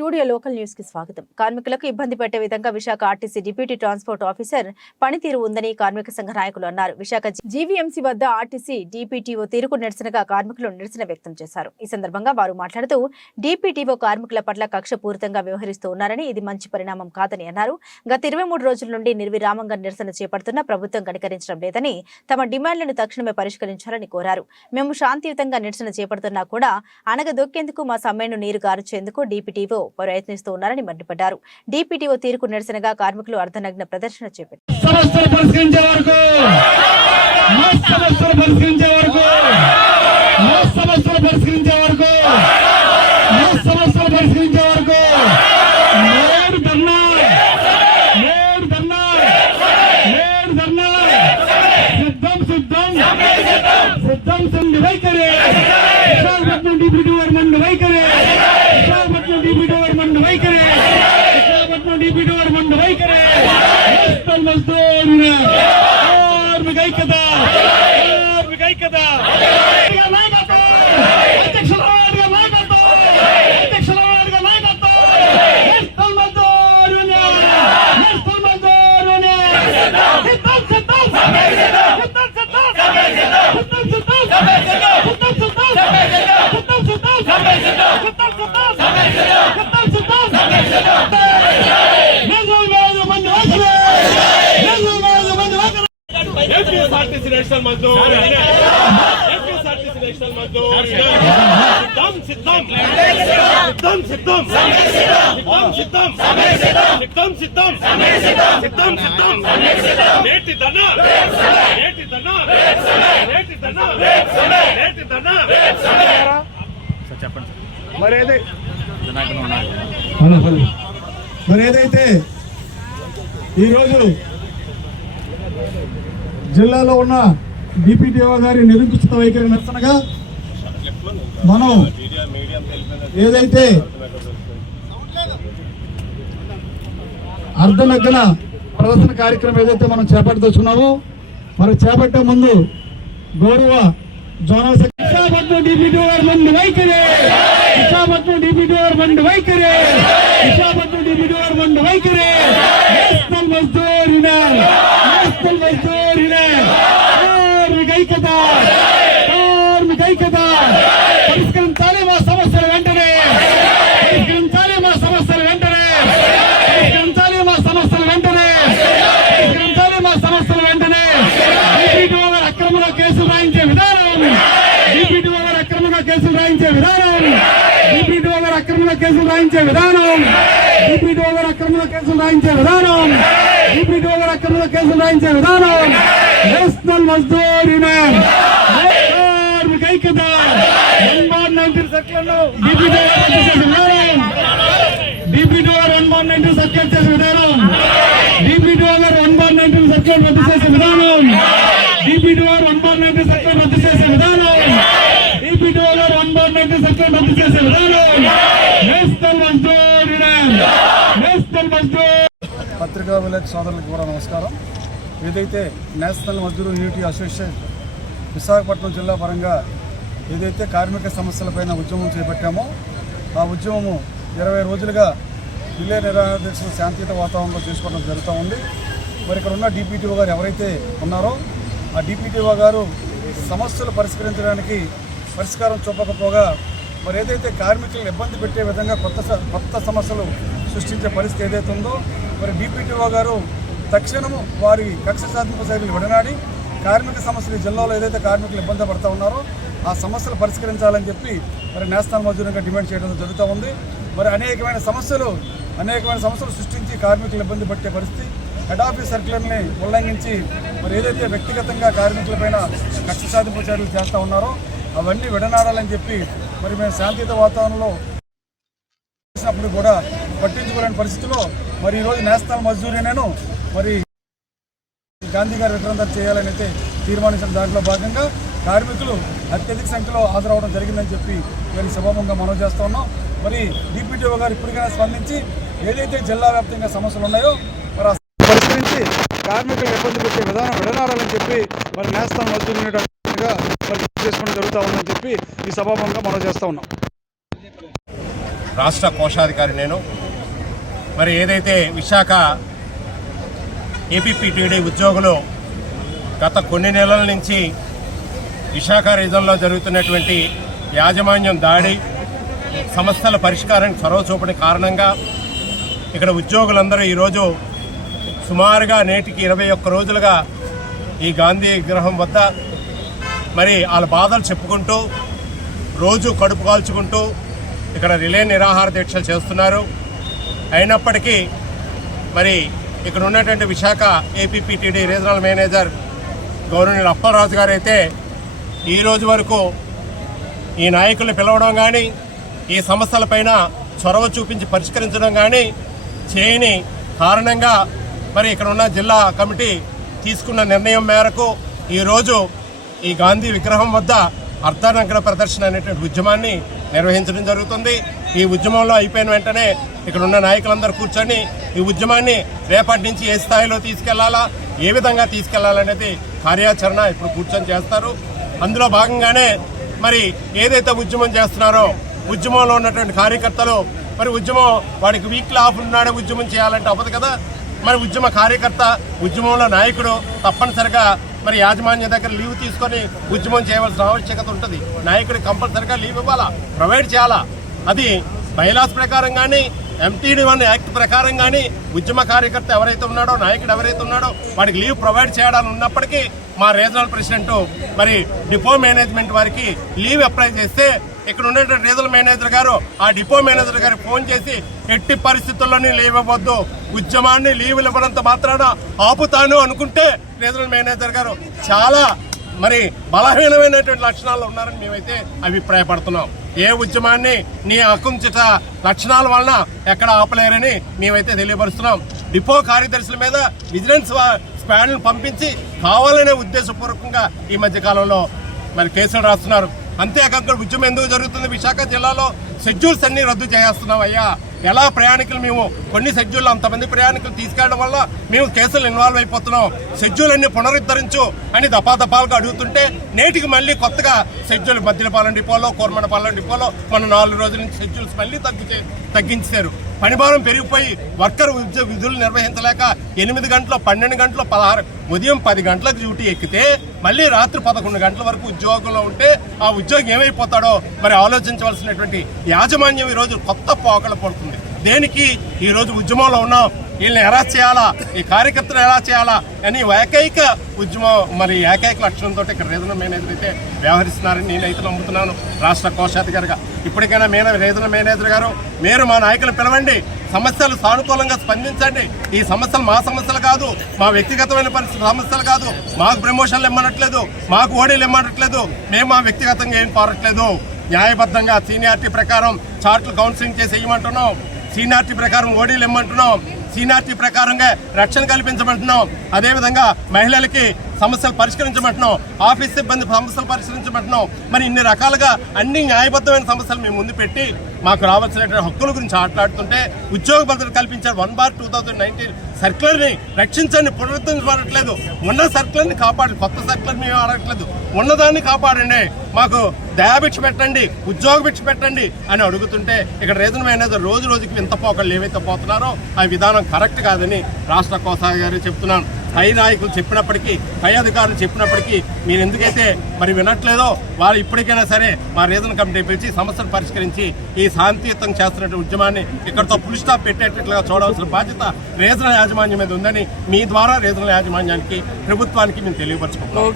Studio local న్యూస్కి స్వాగతం. కార్మికులకు ఇబ్బంది పెట్టే విధంగా Visakha RTC deputy transport officer పనితీరు ఉందని కార్మిక సంఘ నాయకులు అన్నారు. విశాఖ జీవీఎంసీ వద్ద ఆర్టీసీ డిపిటిఓ తీరుకు నిరసనగా కార్మికులు నిరసన వ్యక్తం చేశారు. ఈ సందర్భంగా వారు మాట్లాడుతూ డిపిటిఓ కార్మికుల పట్ల కక్షపూరితంగా వ్యవహరిస్తూ ఉన్నారని ఇది మంచి పరిణామం కాదని అన్నారు. గత ఇరవై మూడు రోజుల నుండి నిర్విరామంగా నిరసన చేపడుతున్న ప్రభుత్వం కనికరించడం లేదని తమ డిమాండ్లను తక్షణమే పరిష్కరించాలని కోరారు. మేము శాంతియుతంగా నిరసన చేపడుతున్నా కూడా అనగదొక్కేందుకు మా సమ్మెను నీరు గార్చేందుకు డిపిటిఓ ప్రయత్నిస్తూ ఉన్నారని మండిపడ్డారు. డిపిటిఓ తీరుకు నిరసనగా కార్మికులు అర్ధనగ్న ప్రదర్శన చేపట్టారు సమస్యలు పరిష్కరించే వరకు మా సమస్యలు పరిష్కరించే వరకు మా సమస్యలు పరిష్కరించే వరకు మా సమస్యలు పరిష్కరించే వరకు నేడు ధర్నా నేడు ధర్నా నేడు ధర్నా సిద్ధం సిద్ధం సిద్ధం సిద్ధం వైఖరి విశాఖపట్నం డిప్యూటీ వర్మండ్ వైఖరి విశాఖపట్నం డిప్యూటీ వర్మండ్ వైఖరి విశాఖపట్నం డిప్యూటీ వర్మండ్ వైఖరి నేషనల్ మజ్దూర్ కార్మిక ఐక్యత కార్మిక ఐక్యత. సిద్ధం. సిద్ధం సిద్ధం. సిద్ధం సిద్ధం. సిద్ధం సిద్ధం. సిద్ధం సిద్ధం. నేటి దన నేటి దన నేటి దన నేటి దన మరి ఏదై? హలో హలో మరి ఏదైతే ఈరోజు జిల్లాలో ఉన్న డిపిటిఓ గారి నిరంకుశిత వైఖరి నిరసనగా మనం ఏదైతే అర్ధనగ్గన ప్రదర్శన కార్యక్రమం ఏదైతే మనం చేపట్టదలుచుకున్నామో మరి చేపట్టే ముందు గౌరవ జోనల్ విశాఖపట్నం డిప్యూటీ మండి వైఖరి! విశాఖపట్నం డిప్యూటీ మండి వైఖరి! విశాఖపట్నం డిప్యూటీ మండి వైఖరి! నేషనల్ మజ్దూర్ రాయించే విధానం. బీపీ ద్వారా అక్రమణ కేసులు రాయించే విధానం. బీపీ ద్వారా అక్రమణ కేసులు రాయించే విధానం. బీపీ ద్వారా అక్రమణ కేసులు రాయించే విధానం. National Mazdoor union DPT one circle రద్దు చేసే విధానం. బార్ రద్దు చేసే విధానం నేషనల్ మజ్దూర్ యూనియన్ నేషనల్ పత్రికా విలేజ్ సోదరులకు కూడా నమస్కారం. ఏదైతే national Mazdoor unity association Visakhapatnam జిల్లా పరంగా ఏదైతే కార్మిక సమస్యలపైన ఉద్యమం చేపట్టామో ఆ ఉద్యమము ఇరవై రోజులుగా రిలే నిరాదీక్షలు శాంతియుత వాతావరణంలో చేసుకోవడం జరుగుతూ ఉంది. మరి ఇక్కడ ఉన్న డిపిటిఓ గారు ఎవరైతే ఉన్నారో ఆ డిపిటిఓ గారు సమస్యలు పరిష్కరించడానికి పరిష్కారం చూపకపోగా మరి ఏదైతే కార్మికులను ఇబ్బంది పెట్టే విధంగా కొత్త స- కొత్త సమస్యలు సృష్టించే పరిస్థితి ఏదైతే ఉందో మరి డిపిటిఓ గారు తక్షణము వారి కక్ష సాధింపు చర్యలు విడనాడి కార్మిక సమస్యలు ఈ జిల్లాలో ఏదైతే కార్మికులు ఇబ్బంది పడుతూ ఉన్నారో ఆ సమస్యలు పరిష్కరించాలని చెప్పి మరి నేషనల్ మధ్యంగా డిమాండ్ చేయడం జరుగుతూ ఉంది. మరి అనేకమైన సమస్యలు అనేకమైన సమస్యలు సృష్టించి కార్మికులు ఇబ్బంది పట్టే పరిస్థితి. హెడ్ ఆఫీస్ సర్కులర్ని ఉల్లంఘించి మరి ఏదైతే వ్యక్తిగతంగా కార్మికులపైన కక్ష సాధింపు చర్యలు చేస్తూ ఉన్నారో అవన్నీ విడనాడాలని చెప్పి మరి మేము శాంతియుత వాతావరణంలో చేసినప్పుడు కూడా పట్టించుకోలేని పరిస్థితిలో మరి ఈరోజు నేషనల్ మజ్దూరీనేను మరి గాంధీ గారి రిటర్న్ చేయాలని అయితే తీర్మానించిన దాంట్లో భాగంగా కార్మికులు అత్యధిక సంఖ్యలో హాజరవడం జరిగిందని చెప్పి నేను సభాముఖంగా మనం చేస్తూ ఉన్నాం. మరి డిప్యూటీఓ గారు ఇప్పటికైనా స్పందించి ఏదైతే జిల్లా వ్యాప్తంగా సమస్యలు ఉన్నాయో మరి ఆ పరిష్కరించి కార్మికులు ఇబ్బంది పెట్టే విధానం విడనాడాలని చెప్పి మరి నేస్తాం మజ్దూరు మరి చేసుకోవడం జరుగుతూ ఉందని చెప్పి ఈ సభాభంగా మనం చేస్తూ ఉన్నాం. రాష్ట్ర కోశాధికారి నేను. మరి ఏదైతే విశాఖ ఏపీపీటీడీ ఉద్యోగులు గత కొన్ని నెలల నుంచి విశాఖ రీజన్లో జరుగుతున్నటువంటి యాజమాన్యం దాడి సమస్యల పరిష్కారానికి చొరవ చూపని కారణంగా ఇక్కడ ఉద్యోగులందరూ ఈరోజు సుమారుగా నేటికి ఇరవై ఒక్క రోజులుగా ఈ గాంధీ విగ్రహం వద్ద మరి వాళ్ళ బాధలు చెప్పుకుంటూ రోజు కడుపు కాల్చుకుంటూ ఇక్కడ రిలే నిరాహార దీక్షలు చేస్తున్నారు. అయినప్పటికీ మరి ఇక్కడ ఉన్నటువంటి విశాఖ ఏపీపీటీడీ రీజనల్ మేనేజర్ గౌరవనీయులు అప్పలరాజు గారు అయితే ఈ రోజు వరకు ఈ నాయకుల్ని పిలవడం కానీ ఈ సమస్యలపైన చొరవ చూపించి పరిష్కరించడం కానీ చేయని కారణంగా మరి ఇక్కడ ఉన్న జిల్లా కమిటీ తీసుకున్న నిర్ణయం మేరకు ఈరోజు ఈ గాంధీ విగ్రహం వద్ద అర్ధనగర ప్రదర్శన అనేటువంటి ఉద్యమాన్ని నిర్వహించడం జరుగుతుంది. ఈ ఉద్యమంలో అయిపోయిన వెంటనే ఇక్కడ ఉన్న నాయకులందరూ కూర్చొని ఈ ఉద్యమాన్ని రేపటి నుంచి ఏ స్థాయిలో తీసుకెళ్ళాలా ఏ విధంగా తీసుకెళ్ళాలనేది కార్యాచరణ ఇప్పుడు కూర్చొని చేస్తారు. అందులో భాగంగానే మరి ఏదైతే ఉద్యమం చేస్తున్నారో ఉద్యమంలో ఉన్నటువంటి కార్యకర్తలు మరి ఉద్యమం వాడికి వీక్లీ ఆఫ్ ఉన్నాడే ఉద్యమం చేయాలంటే అవ్వదు కదా. మరి ఉద్యమ కార్యకర్త ఉద్యమంలో నాయకుడు తప్పనిసరిగా మరి యాజమాన్యం దగ్గర లీవ్ తీసుకొని ఉద్యమం చేయవలసిన ఆవశ్యకత ఉంటుంది. నాయకుడికి కంపల్సరిగా లీవ్ ఇవ్వాలా? ప్రొవైడ్ చేయాలా? అది బైలాస్ ప్రకారం కానీ ఎంటీడీ వన్ యాక్ట్ ప్రకారం కానీ ఉద్యమ కార్యకర్త ఎవరైతే ఉన్నాడో నాయకుడు ఎవరైతే ఉన్నాడో వాడికి లీవ్ ప్రొవైడ్ చేయడానికి ఉన్నప్పటికీ మా రీజనల్ ప్రెసిడెంట్ మరి డిపో మేనేజ్మెంట్ వారికి లీవ్ అప్లై చేస్తే ఇక్కడ ఉన్నటువంటి రీజనల్ మేనేజర్ గారు ఆ డిపో మేనేజర్ గారికి ఫోన్ చేసి ఎట్టి పరిస్థితుల్లోనే లీవ్ ఇవ్వద్దు ఉద్యమాన్ని లీవ్ ఇవ్వడంత మాత్రాన ఆపుతాను అనుకుంటే రీజనల్ మేనేజర్ గారు చాలా మరి బలహీనమైనటువంటి లక్షణాలు ఉన్నారని మేమైతే అభిప్రాయపడుతున్నాం. ఏ ఉద్యమాన్ని నీ అకుంచిత లక్షణాల వలన ఎక్కడ ఆపలేరని మేమైతే తెలియపరుస్తున్నాం. డిపో కార్యదర్శుల మీద విజిలెన్స్ స్పాడ్ను పంపించి కావాలనే ఉద్దేశపూర్వకంగా ఈ మధ్య కాలంలో మరి కేసులు రాస్తున్నారు. అంతేకాక ఉద్యమం ఎందుకు జరుగుతుంది? విశాఖ జిల్లాలో షెడ్యూల్స్ అన్ని రద్దు చేస్తున్నాం అయ్యా. ఎలా ప్రయాణికులు మేము కొన్ని షెడ్యూల్ అంతమంది ప్రయాణికులు తీసుకెళ్ళడం వల్ల మేము కేసులు ఇన్వాల్వ్ అయిపోతున్నాం. షెడ్యూల్ అన్ని పునరుద్ధరించు అని దపాదపాలుగా అడుగుతుంటే నేటికి మళ్ళీ కొత్తగా షెడ్యూల్ మద్దిలపాలెం డిపోలో కోరమనపాలెం డిపోలో మన నాలుగు రోజుల నుంచి షెడ్యూల్స్ మళ్ళీ తగ్గితే తగ్గించారు. పనిభారం పెరిగిపోయి వర్కర్ ఉద్యోగ విధులు నిర్వహించలేక ఎనిమిది గంటలు పన్నెండు గంటలు పదహారు ఉదయం పది గంటలకు డ్యూటీ ఎక్కితే మళ్ళీ రాత్రి పదకొండు గంటల వరకు ఉద్యోగంలో ఉంటే ఆ ఉద్యోగం ఏమైపోతాడో మరి ఆలోచించవలసినటువంటి యాజమాన్యం ఈరోజు కొత్త పోకలు పడుతుంది. దేనికి? ఈరోజు ఉద్యమంలో ఉన్నాం. వీళ్ళని ఎలా చేయాలా? ఈ కార్యకర్తలు ఎలా చేయాలా? అని ఏకైక ఉద్యమం మరి ఏకైక లక్ష్యంతో ఇక్కడ రీజనల్ మేనేజర్ అయితే వ్యవహరిస్తున్నారని నేనైతే నమ్ముతున్నాను. రాష్ట్ర కోశాధికారిగా. ఇప్పటికైనా మేన రీజనల్ మేనేజర్ గారు మీరు మా నాయకులు పిలవండి సమస్యలు సానుకూలంగా స్పందించండి. ఈ సమస్యలు మా సమస్యలు కాదు మా వ్యక్తిగతమైన పరిస్థితి సమస్యలు కాదు. మాకు ప్రమోషన్లు ఇమ్మనట్లేదు మాకు ఓడీలు ఇమ్మనట్లేదు మేము మా వ్యక్తిగతంగా ఏం కోరట్లేదు న్యాయబద్ధంగా సీనియారిటీ ప్రకారం చార్ట్లు కౌన్సిలింగ్ చేసి ఇవ్వమంటున్నాం. సీనియారిటీ ప్రకారం ఓడీలు ఇమ్మంటున్నాం. సీనియారిటీ ప్రకారంగా రక్షణ కల్పించమంటున్నాం. అదేవిధంగా మహిళలకి సమస్యలు పరిష్కరించమంటున్నాం ఆఫీస్ సిబ్బంది సమస్యలు పరిష్కరించమంటున్నాం మరి ఇన్ని రకాలుగా అన్ని న్యాయబద్ధమైన సమస్యలు మేము ముందు పెట్టి మాకు రావాల్సినటువంటి హక్కుల గురించి ఆటలాడుతుంటే ఉద్యోగ భద్రత కల్పించారు one bar two thousand nineteen. సర్క్యులర్ని రక్షించండి పునరుద్ధరించబడట్లేదు ఉన్న సర్క్యులర్ని కాపాడు కొత్త సర్క్యులర్ మేము అడగట్లేదు ఉన్నదాన్ని కాపాడండి మాకు దయాభిక్ష పెట్టండి ఉద్యోగ భిక్ష పెట్టండి అని అడుగుతుంటే ఇక్కడ రీజన్ మేనేజర్ రోజు రోజుకి వింత పోకళ్ళు ఏవైతే పోతున్నారో ఆ విధానం కరెక్ట్ కాదని రాష్ట్ర కోసాగారు చెప్తున్నాను పై నాయకులు చెప్పినప్పటికీ పై అధికారులు చెప్పినప్పటికీ మీరు ఎందుకైతే మరి వినట్లేదో వాళ్ళు ఇప్పటికైనా సరే మా రీజన్ కమిటీ పిలిచి సమస్యలు పరిష్కరించి ఈ శాంతియుతం చేస్తున్నటువంటి ఉద్యమాన్ని ఇక్కడతో పులి స్టాప్ పెట్టేటట్లుగా చూడవలసిన బాధ్యత రీజనల్ యాజమాన్యం మీద ఉందని మీ ద్వారా రీజనల్ యాజమాన్యానికి ప్రభుత్వానికి మేము తెలియపరచుకుంటున్నాం.